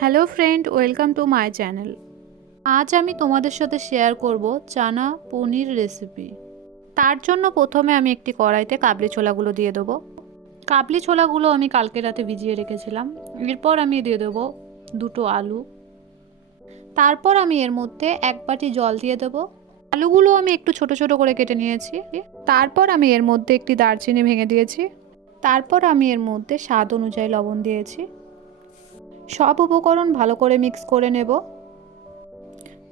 Hello friend, welcome to my channel. আজ আমি তোমাদের সাথে শেয়ার করব চানা পনির রেসিপি। তার জন্য প্রথমে আমি একটি কড়াইতে কাবলি ছোলাগুলো দিয়ে দেবো। কাবলি ছোলাগুলো আমি কালকে রাতে ভিজিয়ে রেখেছিলাম। এরপর আমি দিয়ে দেবো দুটো আলু। তারপর আমি এর মধ্যে এক বাটি জল দিয়ে দেবো। আলুগুলো আমি একটু ছোট ছোট করে কেটে নিয়েছি। তারপর আমি এর মধ্যে একটি দারচিনি ভেঙে দিয়েছি। তারপর আমি এর মধ্যে স্বাদ অনুযায়ী লবণ দিয়েছি। সব উপকরণ ভালো করে মিক্স করে নেব।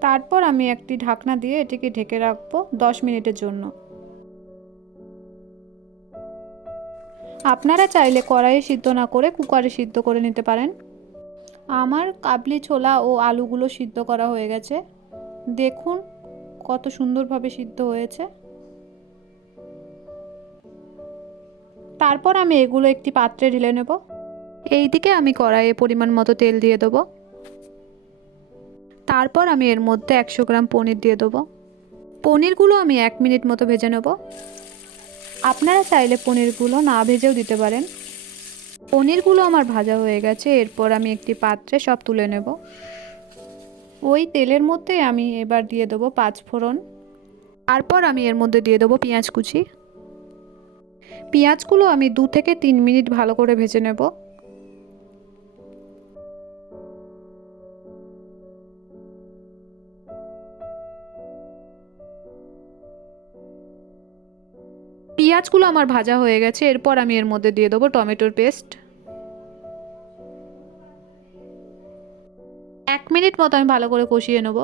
তারপর আমি একটি ঢাকনা দিয়ে এটিকে ঢেকে রাখব দশ মিনিটের জন্য। আপনারা চাইলে কড়াইয়ে সিদ্ধ না করে কুকারে সিদ্ধ করে নিতে পারেন। আমার কাবলি ছোলা ও আলুগুলো সিদ্ধ করা হয়ে গেছে। দেখুন কত সুন্দরভাবে সিদ্ধ হয়েছে। তারপর আমি এগুলো একটি পাত্রে ঢেলে নেব। এই দিকে আমি কড়াইয়ে পরিমাণ মতো তেল দিয়ে দেবো। তারপর আমি এর মধ্যে একশো গ্রাম পনির দিয়ে দেবো। পনিরগুলো আমি এক মিনিট মতো ভেজে নেব। আপনারা চাইলে পনিরগুলো না ভেজেও দিতে পারেন। পনিরগুলো আমার ভাজা হয়ে গেছে, এরপর আমি একটি পাত্রে সব তুলে নেব। ওই তেলের মধ্যে আমি এবার দিয়ে দেবো পাঁচ ফোড়ন। তারপর আমি এর মধ্যে দিয়ে দেবো পেঁয়াজ কুচি। পেঁয়াজগুলো আমি দু থেকে তিন মিনিট ভালো করে ভেজে নেব। পেঁয়াজগুলো আমার ভাজা হয়ে গেছে, এরপর আমি এর মধ্যে দিয়ে দেবো টমেটোর পেস্ট। এক মিনিট মতো আমি ভালো করে কষিয়ে নেব।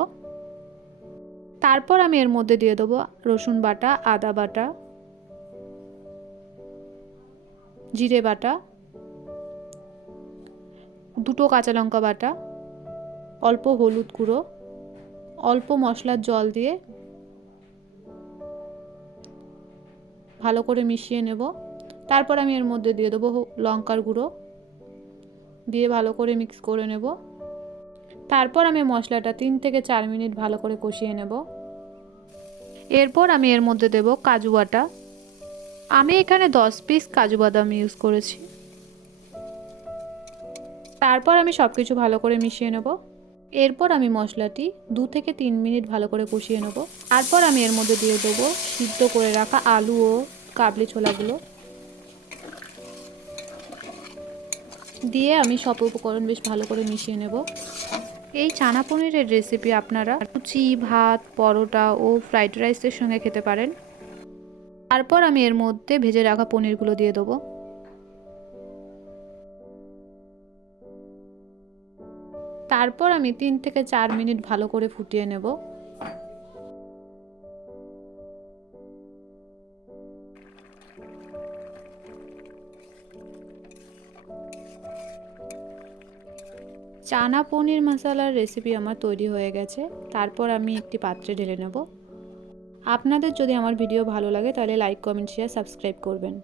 তারপর আমি এর মধ্যে দিয়ে দেবো রসুন বাটা, আদা বাটা, জিরে বাটা, দুটো কাঁচা লঙ্কা বাটা, অল্প হলুদ গুঁড়ো, অল্প মশলার জল দিয়ে ভালো করে মিশিয়ে নেব। তারপর আমি এর মধ্যে দিয়ে দেবো লঙ্কার গুঁড়ো। দিয়ে ভালো করে মিক্স করে নেব। তারপর আমি মশলাটা তিন থেকে চার মিনিট ভালো করে কষিয়ে নেব। এরপর আমি এর মধ্যে দেব কাজু বাটা। আমি এখানে দশ পিস কাজু বাদাম ইউজ করেছি। তারপর আমি সব কিছু ভালো করে মিশিয়ে নেব। এরপর আমি মশলাটি দু থেকে তিন মিনিট ভালো করে কষিয়ে নেব। তারপর আমি এর মধ্যে দিয়ে দেবো সিদ্ধ করে রাখা আলু ও কাবলি ছোলাগুলো। দিয়ে আমি সব উপকরণ বেশ ভালো করে মিশিয়ে নেব। এই চানা পনিরের রেসিপি আপনারা লুচি ভাত, পরোটা ও ফ্রাইড রাইসের সঙ্গে খেতে পারেন। তারপর আমি এর মধ্যে ভেজে রাখা পনিরগুলো দিয়ে দেবো। তারপর আমি তিন থেকে চার মিনিট ভালো করে ফুটিয়ে নেব। চানা পনির মশালার রেসিপি আমার তৈরি হয়ে গেছে। তারপর আমি একটি পাত্রে ঢেলে নেব। আপনাদের যদি আমার ভিডিও ভালো লাগে, তাহলে লাইক কমেন্ট শেয়ার সাবস্ক্রাইব করবেন।